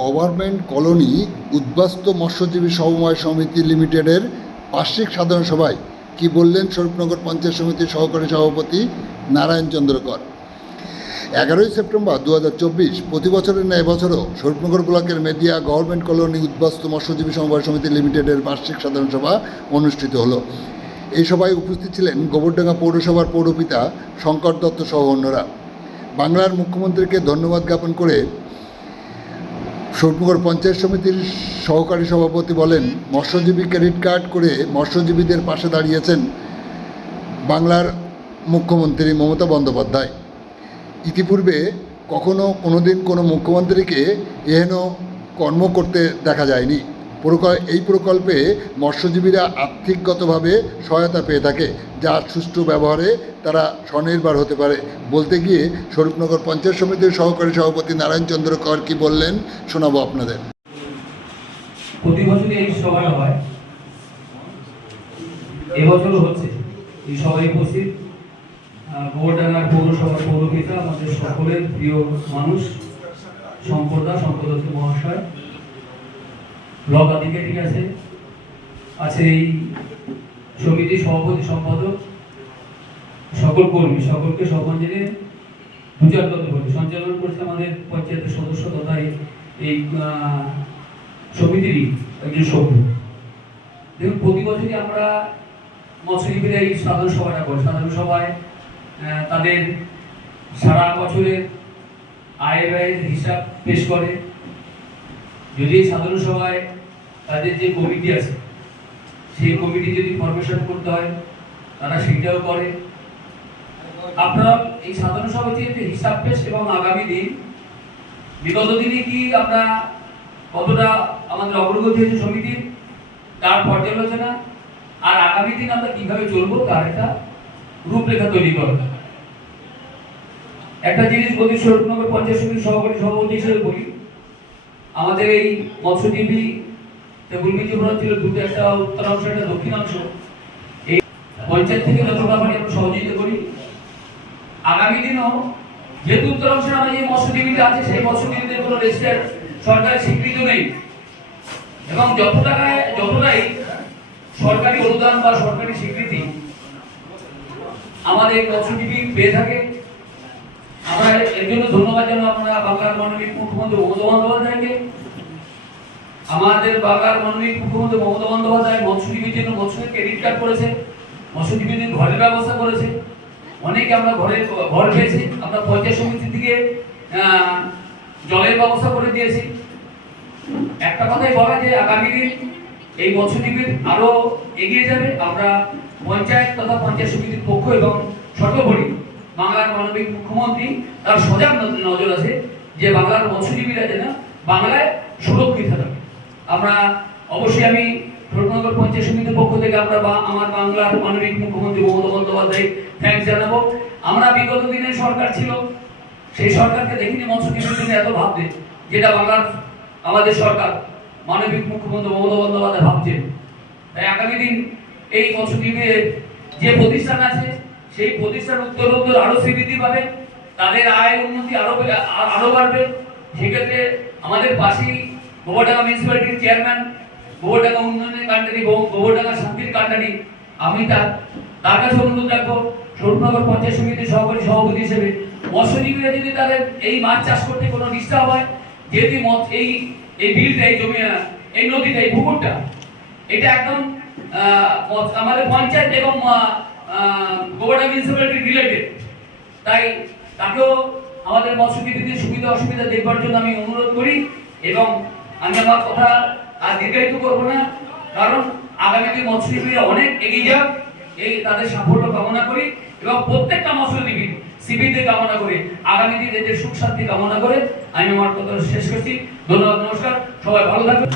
Government colony উদ্বাস্তু মৎস্যজীবী সমবায় সমিতি লিমিটেডের বার্ষিক সাধারণ সভায় কি বললেন স্বরূপনগর পঞ্চায়েত সমিতির সহকারী সভাপতি নারায়ণ চন্দ্র কর। 11ই সেপ্টেম্বর 2024 প্রতি বছরের ন্যায় বছরও স্বরূপনগর ব্লকের মেদিয়া গভর্নমেন্ট কলোনি উদ্বাস্তু মৎস্যজীবী সমবায় সমিতি লিমিটেডের বার্ষিক সাধারণ সভা অনুষ্ঠিত হলো। এই সভায় উপস্থিত ছিলেন গোবরডাঙ্গা পৌরসভার পৌরপিতা শঙ্কর দত্ত সহ অন্যরা। বাংলার মুখ্যমন্ত্রীকে ধন্যবাদ জ্ঞাপন করে স্বরূপনগর পঞ্চায়েত সমিতির সহকারী সভাপতি বলেন, মৎস্যজীবী ক্রেডিট কার্ড করে মৎস্যজীবীদের পাশে দাঁড়িয়েছেন বাংলার মুখ্যমন্ত্রী মমতা বন্দ্যোপাধ্যায়। ইতিপূর্বে কোনোদিন কোনো মুখ্যমন্ত্রীকে এহেন কর্ম করতে দেখা যায়নি। এই প্রকল্পে মৎস্যজীবীরা আর্থিকগতভাবে সহায়তা পেয়ে থাকে, যার সুষ্ঠু ব্যবহারে তারা স্বনির্ভর হতে পারে। বলতে গিয়ে স্বরূপনগর পঞ্চায়েত সমিতির সহকারী সভাপতি নারায়ণ চন্দ্র কর কি বললেন শোনাবো আপনাদের। প্রতি বছরই এই সভা হয়, এবছরও হচ্ছে। এই সভায় উপস্থিত গোবরডাঙ্গার পৌরসভার পৌরপিতা, আমাদের সকলের প্রিয় মানুষ শঙ্কর দত্ত মহাশয়, ব্লক আধিকারিক আছে এই সমিতির সভাপতি সম্পাদক, সকল কর্মী, সকলকে সম্মান জানিয়ে দু চার কথা বলি। সঞ্চালন করছে আমাদের পঞ্চায়েতের সদস্য তথা এই সমিতিরই একজন সভ্য। দেখুন, প্রতি বছরই আমরা মৎস্যজীবীরা এই সাধারণ সভাটা করি। সাধারণ সভায় তাদের সারা বছরের আয় ব্যয়ের হিসাব পেশ করে। যদি এই সাধারণ সভায় তাদের যে কমিটি আছে, সেই কমিটি যদি ফরমেশন করতে হয় তারা সেটাও করে। আপনারা এই সাধারণ সভায় যে হিসাব পেশ এবং আগামী দিন বিগত দিনে কি আমরা কতটা আমাদের অগ্রগতি হয়েছে সমিতির, তার পর্যালোচনা, আর আগামী দিন আমরা কিভাবে চলবো তার একটা রূপরেখা তৈরি করা। একটা জিনিস বলি, স্বরূপনগর পঞ্চায়েত সমিতির সহকারী সভাপতি হিসেবে বলি, আমাদের এই মৎস্যজীবী টেবিল বিজয় ছিল দুটো, একটা উত্তরাংশ একটা দক্ষিণাংশ। এই পঞ্চায়েত থেকে যতটা পারি আমরা সহযোগিতা করি। আগামী দিনও যেহেতু উত্তরাংশে আমাদের যে মৎস্যজীবীটা আছে, সেই মৎস্যজীবীদের কোনো রেজিস্টার সরকারি স্বীকৃত নেই, এবং যতটাই সরকারি অনুদান বা সরকারি স্বীকৃতি আমাদের মৎস্যজীবী পেয়ে থাকে, আমরা এর জন্য ধন্যবাদ জানাবো আমরা বাংলার মাননীয় মুখ্যমন্ত্রী মমতা বন্দ্যোপাধ্যায়কে। আমাদের বাংলার মাননীয় মুখ্যমন্ত্রী মমতা বন্দ্যোপাধ্যায় মৎস্যজীবীর জন্য মৎস্য ক্রেডিট কার্ড করেছে, মৎস্যজীবীদের ঘরের ব্যবস্থা করেছে। অনেকে আমরা ঘর পেয়েছি। আমরা পঞ্চায়েত সমিতি থেকে জলের ব্যবস্থা করে দিয়েছি। একটা কথাই বলা যে আগামী দিন এই মৎস্যজীবীর আরো এগিয়ে যাবে। আমরা পঞ্চায়েত তথা পঞ্চায়েত সমিতির পক্ষ এবং সর্বোপরি বাংলার মাননীয় মুখ্যমন্ত্রী তার সজাগ নজর আছে যে বাংলার মৎস্যজীবীরা যেন বাংলায় সুরক্ষিত থাকে। আমরা অবশ্যই আমি স্বরূপনগর পঞ্চায়েত সমিতির পক্ষ থেকে আমরা আমার বাংলার মাননীয় মুখ্যমন্ত্রী মমতা বন্দ্যোপাধ্যায় থ্যাঙ্কস জানাবো। আমরা বিগত দিনের সরকার ছিল, সেই সরকারকে দেখিনি মৎস্যজীবীর জন্য এত ভাবতে, যেটা বাংলার আমাদের সরকার মাননীয় মুখ্যমন্ত্রী মমতা বন্দ্যোপাধ্যায় ভাবছেন। তাই আগামী দিন এই মৎস্যজীবীদের যে প্রতিষ্ঠান আছে, সেই প্রতিষ্ঠান উত্তরোত্তর আরো স্বীকৃতি পাবে, তাদের আয় উন্নতি আরো বাড়বে। সেক্ষেত্রে আমাদের পাশেই গোবরডাঙ্গা মিউনিসিপ্যালিটির চেয়ারম্যান, গোবরডাঙ্গা উন্নয়নের কান্ডারি, গোবরডাঙ্গা শান্তির কান্ডারি, আমি তার কাছে অনুরোধ রাখবো স্বরূপনগর পঞ্চায়েত সমিতির সহকারী সভাপতি হিসেবে মৎস্যজীবীরা যদি তাদের এই মাছ চাষ করতে কোনো ডিস্টার্ব হয়, যেহেতু এই বিলটা, এই জমি, এই নদীটা, এই পুকুরটা, এটা একদম আমাদের পঞ্চায়েত এবং গোবরডাঙ্গা মিউনিসিপ্যালিটি রিলেটেড, তাই তাকেও আমাদের মৎস্যজীবীদের সুবিধা অসুবিধা দেখবার জন্য আমি অনুরোধ করি। এবং আমি আমার কথা আর দীর্ঘায়িত করবো না, কারণ আগামী দিন মৎস্যজীবীরা অনেক এগিয়ে যাক, এই তাদের সাফল্য কামনা করি এবং প্রত্যেকটা মৎস্যজীবী শিবিরদের কামনা করে আগামী দিন এদের সুখ শান্তি কামনা করে আমি আমার কথা শেষ করছি। ধন্যবাদ, নমস্কার, সবাই ভালো থাকবেন।